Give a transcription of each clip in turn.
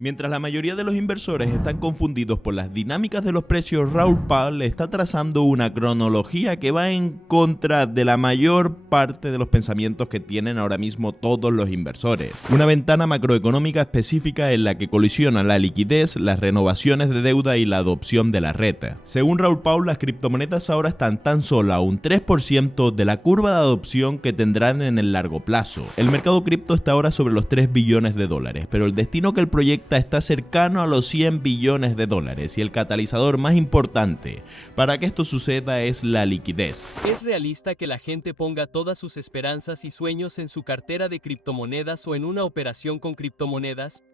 Mientras la mayoría de los inversores están confundidos por las dinámicas de los precios, Raoul Pal está trazando una cronología que va en contra de la mayor parte de los pensamientos que tienen ahora mismo todos los inversores. Una ventana macroeconómica específica en la que colisionan la liquidez, las renovaciones de deuda y la adopción de la red. Según Raoul Pal, las criptomonedas ahora están tan solo a un 3% de la curva de adopción que tendrán en el largo plazo. El mercado cripto está ahora sobre los 3 billones de dólares, pero el destino que el proyecto está cercano a los 100 billones de dólares y el catalizador más importante para que esto suceda es la liquidez. ¿Es realista que la gente ponga todas sus esperanzas y sueños en su cartera de criptomonedas o en una operación con criptomonedas?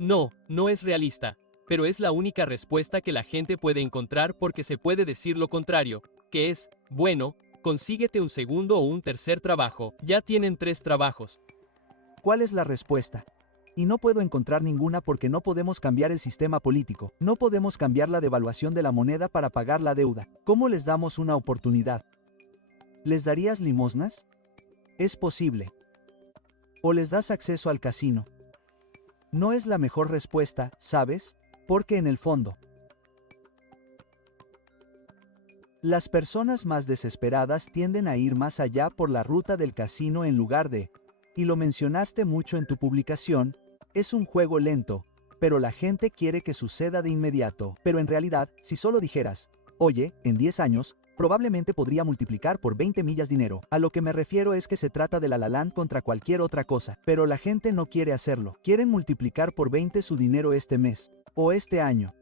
No, no es realista, pero es la única respuesta que la gente puede encontrar porque se puede decir lo contrario, que es, bueno, consíguete un segundo o un tercer trabajo, ya tienen 3 trabajos. ¿Cuál es la respuesta? Y no puedo encontrar ninguna porque no podemos cambiar el sistema político, no podemos cambiar la devaluación de la moneda para pagar la deuda. ¿Cómo les damos una oportunidad? ¿Les darías limosnas? Es posible. ¿O les das acceso al casino? No es la mejor respuesta, ¿sabes? Porque en el fondo, las personas más desesperadas tienden a ir más allá por la ruta del casino en lugar de, y lo mencionaste mucho en tu publicación, es un juego lento, pero la gente quiere que suceda de inmediato. Pero en realidad, si solo dijeras, oye, en 10 años, probablemente podría multiplicar por 20 millas dinero. A lo que me refiero es que se trata de La La Land contra cualquier otra cosa. Pero la gente no quiere hacerlo. Quieren multiplicar por 20 su dinero este mes, o este año.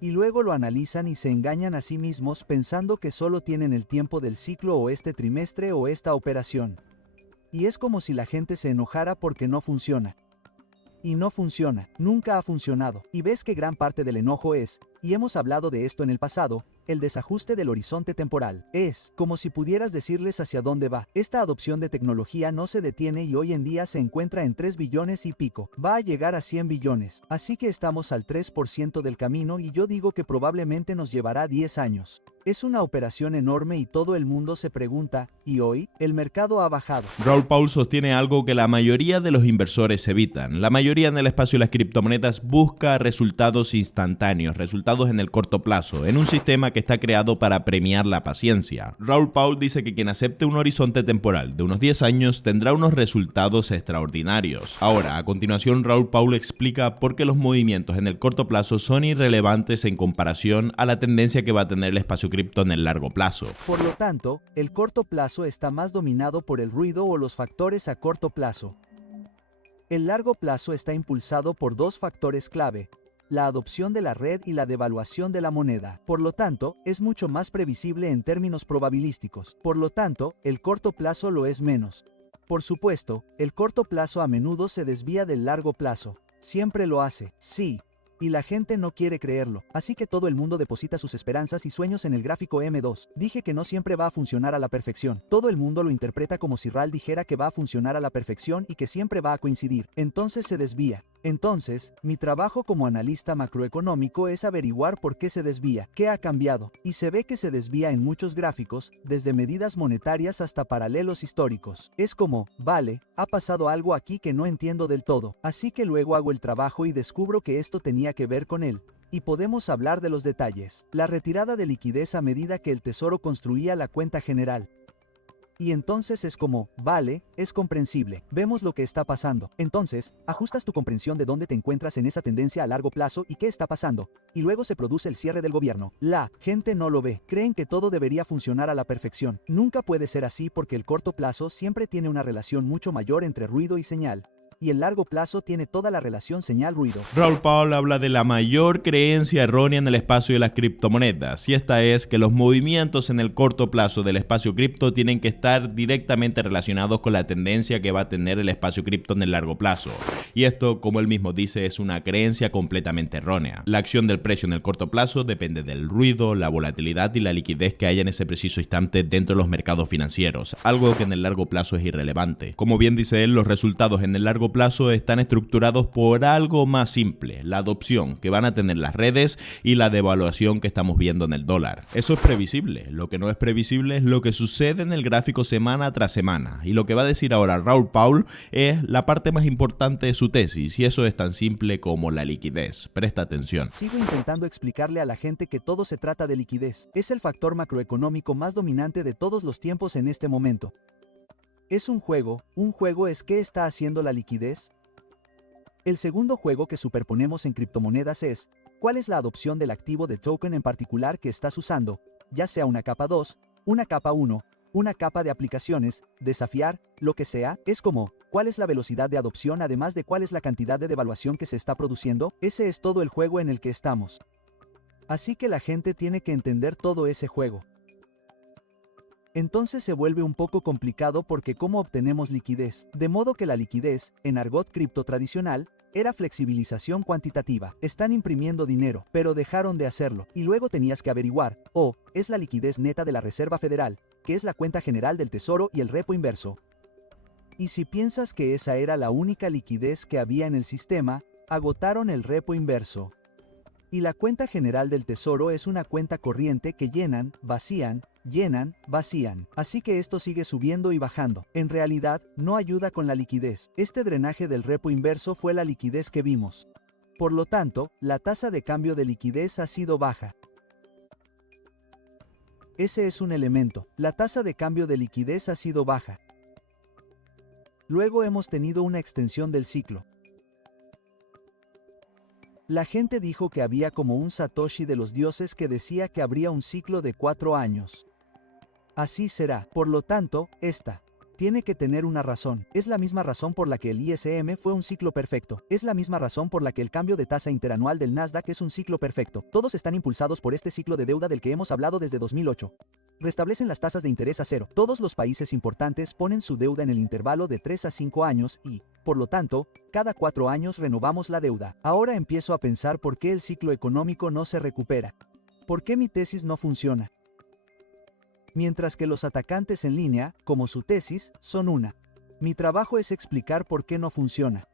Y luego lo analizan y se engañan a sí mismos pensando que solo tienen el tiempo del ciclo o este trimestre o esta operación. Y es como si la gente se enojara porque no funciona. Y no funciona, nunca ha funcionado. Y ves que gran parte del enojo es, y hemos hablado de esto en el pasado, el desajuste del horizonte temporal. Es como si pudieras decirles hacia dónde va. Esta adopción de tecnología no se detiene y hoy en día se encuentra en 3 billones y pico. Va a llegar a 100 billones. Así que estamos al 3% del camino y yo digo que probablemente nos llevará 10 años. Es una operación enorme y todo el mundo se pregunta, ¿y hoy? El mercado ha bajado. Raoul Pal sostiene algo que la mayoría de los inversores evitan. La mayoría en el espacio de las criptomonedas busca resultados instantáneos, resultados en el corto plazo, en un sistema que está creado para premiar la paciencia. Raoul Pal dice que quien acepte un horizonte temporal de unos 10 años tendrá unos resultados extraordinarios. Ahora, a continuación, Raoul Pal explica por qué los movimientos en el corto plazo son irrelevantes en comparación a la tendencia que va a tener el espacio cripto en el largo plazo. Por lo tanto, el corto plazo está más dominado por el ruido o los factores a corto plazo. El largo plazo está impulsado por 2 factores clave: la adopción de la red y la devaluación de la moneda. Por lo tanto, es mucho más previsible en términos probabilísticos. Por lo tanto, el corto plazo lo es menos. Por supuesto, el corto plazo a menudo se desvía del largo plazo. Siempre lo hace, sí. Y la gente no quiere creerlo, así que todo el mundo deposita sus esperanzas y sueños en el gráfico M2. Dije que no siempre va a funcionar a la perfección. Todo el mundo lo interpreta como si RAL dijera que va a funcionar a la perfección y que siempre va a coincidir. Entonces se desvía. Entonces, mi trabajo como analista macroeconómico es averiguar por qué se desvía, qué ha cambiado, y se ve que se desvía en muchos gráficos, desde medidas monetarias hasta paralelos históricos. Es como, vale, ha pasado algo aquí que no entiendo del todo, así que luego hago el trabajo y descubro que esto tenía que ver con él. Y podemos hablar de los detalles. La retirada de liquidez a medida que el tesoro construía la cuenta general. Y entonces es como, vale, es comprensible, vemos lo que está pasando. Entonces, ajustas tu comprensión de dónde te encuentras en esa tendencia a largo plazo y qué está pasando. Y luego se produce el cierre del gobierno. La gente no lo ve, creen que todo debería funcionar a la perfección. Nunca puede ser así porque el corto plazo siempre tiene una relación mucho mayor entre ruido y señal. Y el largo plazo tiene toda la relación señal-ruido. Raoul Pal habla de la mayor creencia errónea en el espacio de las criptomonedas, y esta es que los movimientos en el corto plazo del espacio cripto tienen que estar directamente relacionados con la tendencia que va a tener el espacio cripto en el largo plazo. Y esto, como él mismo dice, es una creencia completamente errónea. La acción del precio en el corto plazo depende del ruido, la volatilidad y la liquidez que haya en ese preciso instante dentro de los mercados financieros, algo que en el largo plazo es irrelevante. Como bien dice él, los resultados en el largo largo plazo están estructurados por algo más simple, la adopción que van a tener las redes y la devaluación que estamos viendo en el dólar. Eso es previsible, lo que no es previsible es lo que sucede en el gráfico semana tras semana, y lo que va a decir ahora Raoul Pal es la parte más importante de su tesis, y eso es tan simple como la liquidez. Presta atención. Sigo intentando explicarle a la gente que todo se trata de liquidez. Es el factor macroeconómico más dominante de todos los tiempos en este momento. Es un juego es ¿qué está haciendo la liquidez? El segundo juego que superponemos en criptomonedas es, ¿cuál es la adopción del activo de token en particular que estás usando? Ya sea una capa 2, una capa 1, una capa de aplicaciones, desafiar, lo que sea, es como, ¿cuál es la velocidad de adopción además de cuál es la cantidad de devaluación que se está produciendo? Ese es todo el juego en el que estamos. Así que la gente tiene que entender todo ese juego. Entonces se vuelve un poco complicado porque ¿cómo obtenemos liquidez? De modo que la liquidez, en argot cripto tradicional, era flexibilización cuantitativa. Están imprimiendo dinero, pero dejaron de hacerlo. Y luego tenías que averiguar, es la liquidez neta de la Reserva Federal, que es la cuenta general del Tesoro y el repo inverso. Y si piensas que esa era la única liquidez que había en el sistema, agotaron el repo inverso. Y la cuenta general del Tesoro es una cuenta corriente que llenan, vacían, así que esto sigue subiendo y bajando. En realidad, no ayuda con la liquidez. Este drenaje del repo inverso fue la liquidez que vimos. Por lo tanto, la tasa de cambio de liquidez ha sido baja. Ese es un elemento. La tasa de cambio de liquidez ha sido baja. Luego hemos tenido una extensión del ciclo. La gente dijo que había como un Satoshi de los dioses que decía que habría un ciclo de 4 años. Así será. Por lo tanto, esta tiene que tener una razón. Es la misma razón por la que el ISM fue un ciclo perfecto. Es la misma razón por la que el cambio de tasa interanual del Nasdaq es un ciclo perfecto. Todos están impulsados por este ciclo de deuda del que hemos hablado desde 2008. Restablecen las tasas de interés a cero. Todos los países importantes ponen su deuda en el intervalo de 3 a 5 años y, por lo tanto, cada 4 años renovamos la deuda. Ahora empiezo a pensar por qué el ciclo económico no se recupera. ¿Por qué mi tesis no funciona? Mientras que los atacantes en línea, como su tesis, son una. Mi trabajo es explicar por qué no funciona.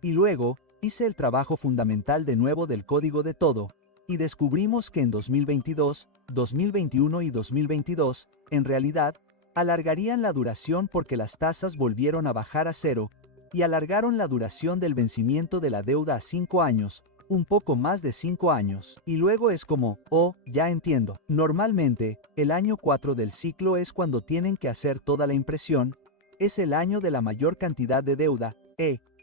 Y luego, hice el trabajo fundamental de nuevo del código de todo, y descubrimos que en 2022, 2021 y 2022, en realidad, alargarían la duración porque las tasas volvieron a bajar a cero, y alargaron la duración del vencimiento de la deuda a 5 años, un poco más de 5 años. Y luego es como, ya entiendo. Normalmente, el año 4 del ciclo es cuando tienen que hacer toda la impresión, es el año de la mayor cantidad de deuda,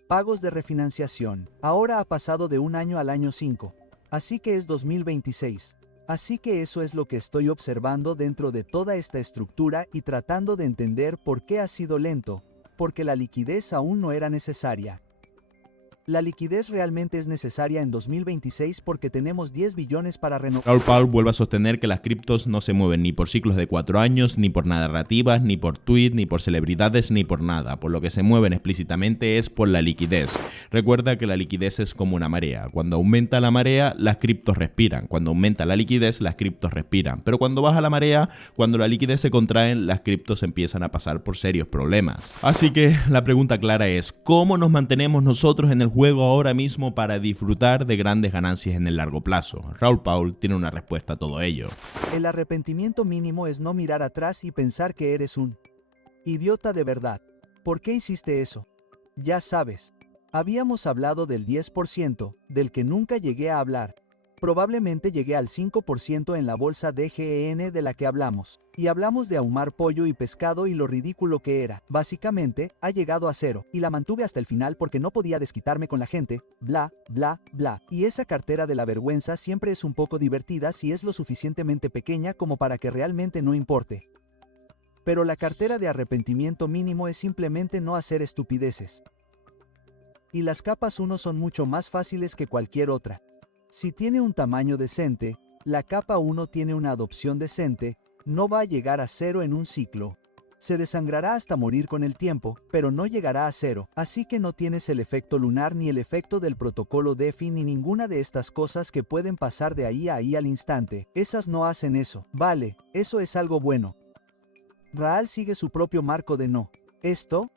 pagos de refinanciación. Ahora ha pasado de un año al año 5. Así que es 2026. Así que eso es lo que estoy observando dentro de toda esta estructura y tratando de entender por qué ha sido lento, porque la liquidez aún no era necesaria. La liquidez realmente es necesaria en 2026 porque tenemos 10 billones para renovar. Raoul Pal vuelve a sostener que las criptos no se mueven ni por ciclos de 4 años, ni por narrativas, ni por tweets, ni por celebridades, ni por nada. Por lo que se mueven explícitamente es por la liquidez. Recuerda que la liquidez es como una marea. Cuando aumenta la marea, las criptos respiran. Cuando aumenta la liquidez, las criptos respiran. Pero cuando baja la marea, cuando la liquidez se contrae, las criptos empiezan a pasar por serios problemas. Así que la pregunta clara es, ¿cómo nos mantenemos nosotros en el juego ahora mismo para disfrutar de grandes ganancias en el largo plazo? Raoul Pal tiene una respuesta a todo ello. El arrepentimiento mínimo es no mirar atrás y pensar que eres un idiota de verdad. ¿Por qué hiciste eso? Ya sabes. Habíamos hablado del 10%, del que nunca llegué a hablar. Probablemente llegué al 5% en la bolsa DGEN de la que hablamos. Y hablamos de ahumar pollo y pescado y lo ridículo que era. Básicamente, ha llegado a cero. Y la mantuve hasta el final porque no podía desquitarme con la gente. Bla, bla, bla. Y esa cartera de la vergüenza siempre es un poco divertida si es lo suficientemente pequeña como para que realmente no importe. Pero la cartera de arrepentimiento mínimo es simplemente no hacer estupideces. Y las capas 1 son mucho más fáciles que cualquier otra. Si tiene un tamaño decente, la capa 1 tiene una adopción decente, no va a llegar a cero en un ciclo. Se desangrará hasta morir con el tiempo, pero no llegará a cero, así que no tienes el efecto lunar ni el efecto del protocolo DeFi ni ninguna de estas cosas que pueden pasar de ahí a ahí al instante. Esas no hacen eso. Vale, eso es algo bueno. Raal sigue su propio marco de no. Esto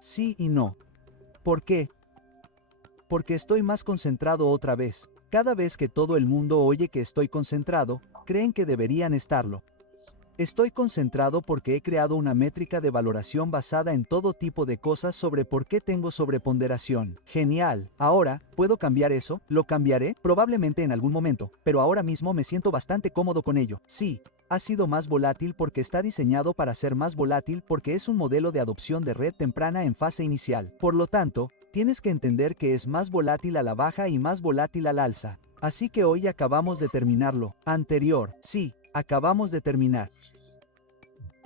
Sí y no. ¿Por qué? Porque estoy más concentrado otra vez. Cada vez que todo el mundo oye que estoy concentrado, creen que deberían estarlo. Estoy concentrado porque he creado una métrica de valoración basada en todo tipo de cosas sobre por qué tengo sobreponderación. Genial. Ahora, ¿puedo cambiar eso? ¿Lo cambiaré? Probablemente en algún momento, pero ahora mismo me siento bastante cómodo con ello. Sí. Ha sido más volátil porque está diseñado para ser más volátil porque es un modelo de adopción de red temprana en fase inicial. Por lo tanto, tienes que entender que es más volátil a la baja y más volátil al alza. Así que hoy acabamos de terminarlo. Anterior. Sí, acabamos de terminar.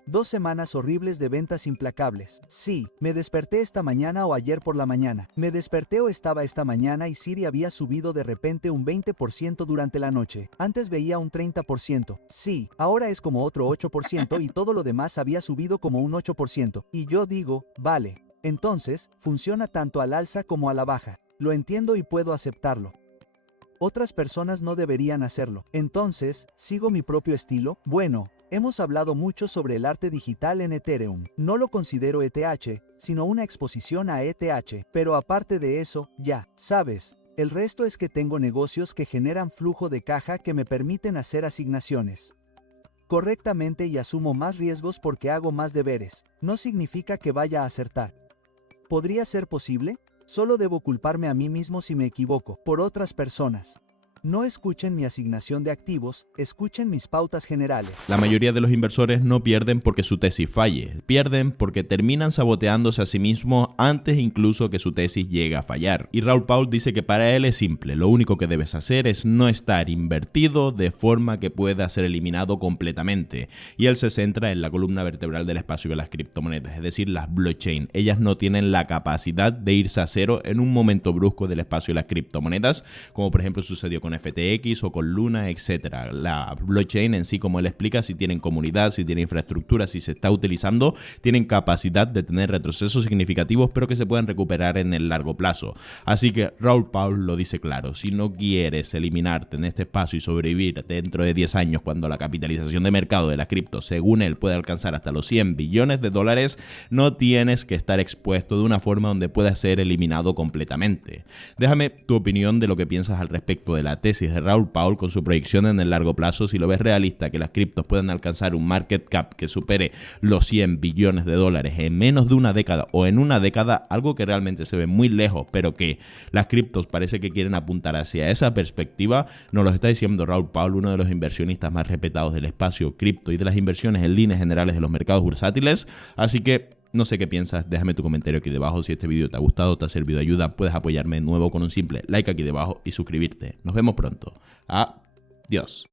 2 semanas horribles de ventas implacables. Sí, me desperté esta mañana o ayer por la mañana. Me desperté o estaba esta mañana y Siri había subido de repente un 20% durante la noche. Antes veía un 30%. Sí, ahora es como otro 8% y todo lo demás había subido como un 8%. Y yo digo, vale. Entonces, funciona tanto al alza como a la baja. Lo entiendo y puedo aceptarlo. Otras personas no deberían hacerlo. Entonces, ¿sigo mi propio estilo? Bueno, hemos hablado mucho sobre el arte digital en Ethereum. No lo considero ETH, sino una exposición a ETH. Pero aparte de eso, ya, sabes, el resto es que tengo negocios que generan flujo de caja que me permiten hacer asignaciones correctamente y asumo más riesgos porque hago más deberes. No significa que vaya a acertar. ¿Podría ser posible? Solo debo culparme a mí mismo si me equivoco, por otras personas. No escuchen mi asignación de activos, escuchen mis pautas generales. La mayoría de los inversores no pierden porque su tesis falle, pierden porque terminan saboteándose a sí mismos antes incluso que su tesis llegue a fallar. Y Raoul Pal dice que para él es simple, lo único que debes hacer es no estar invertido de forma que pueda ser eliminado completamente. Y él se centra en la columna vertebral del espacio de las criptomonedas, es decir, las blockchain. Ellas no tienen la capacidad de irse a cero en un momento brusco del espacio de las criptomonedas, como por ejemplo sucedió con FTX o con Luna, etcétera. La blockchain en sí, como él explica, si tienen comunidad, si tienen infraestructura, si se está utilizando, tienen capacidad de tener retrocesos significativos, pero que se pueden recuperar en el largo plazo. Así que Raoul Pal lo dice claro, si no quieres eliminarte en este espacio y sobrevivir dentro de 10 años cuando la capitalización de mercado de la cripto, según él, puede alcanzar hasta los 100 billones de dólares, no tienes que estar expuesto de una forma donde puedas ser eliminado completamente. Déjame tu opinión de lo que piensas al respecto de la tesis de Raoul Pal con su proyección en el largo plazo, si lo ves realista que las criptos puedan alcanzar un market cap que supere los 100 billones de dólares en menos de una década o en una década, algo que realmente se ve muy lejos, pero que las criptos parece que quieren apuntar hacia esa perspectiva. Nos lo está diciendo Raoul Pal, uno de los inversionistas más respetados del espacio cripto y de las inversiones en líneas generales de los mercados bursátiles. Así que no sé qué piensas, déjame tu comentario aquí debajo. Si este vídeo te ha gustado, te ha servido de ayuda, puedes apoyarme de nuevo con un simple like aquí debajo y suscribirte. Nos vemos pronto. Adiós.